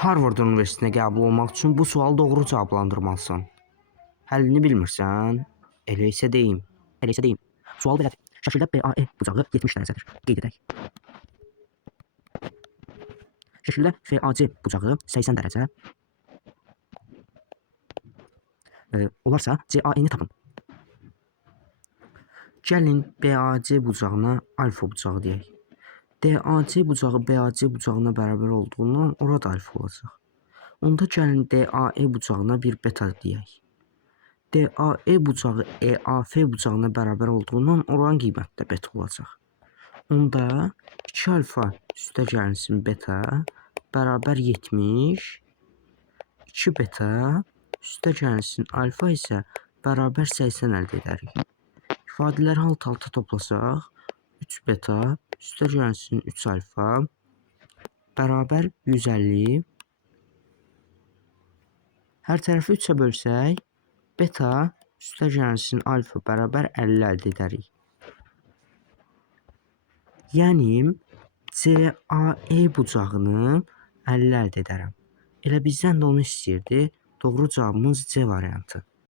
Harvard Universitetinə qəbul olmaq üçün bu sualı doğru cavablandırmalısan. Həllini bilmirsən? Elə isə deyim. Sual belədir. Şəkildə BAE bucağı 70 dərəcədir. Qeyd edək. Şəkildə FAC bucağı 80 dərəcə. Olarsa CAE-ni tapın. Gəlin BAC bucağına alfa bucağı deyək. DAC bucağı BAC bucağına bərabər olduğundan orada alfa olacaq. Onda gəlin DAE bucağına bir beta deyək. DAE bucağı EAF bucağına bərabər olduğundan oranın qiyməti də beta olacaq. Onda 2 alfa üstə gəlinsin beta bərabər 70, 2 beta üstə gəlinsin alfa isə bərabər 80 əldə edərik. İfadələri alt-alta toplasaq, 3 beta üstə gəlsin 3 alfa bərabər 150. Hər tərəfi 3-ə bölsək, beta üstə gəlsin alfa bərabər 50 əldə edərik. Yəni, CAE bucağını 50 əldə edərəm. Elə bizdən də onu istəyirdi. Doğru cavabımız C variantı.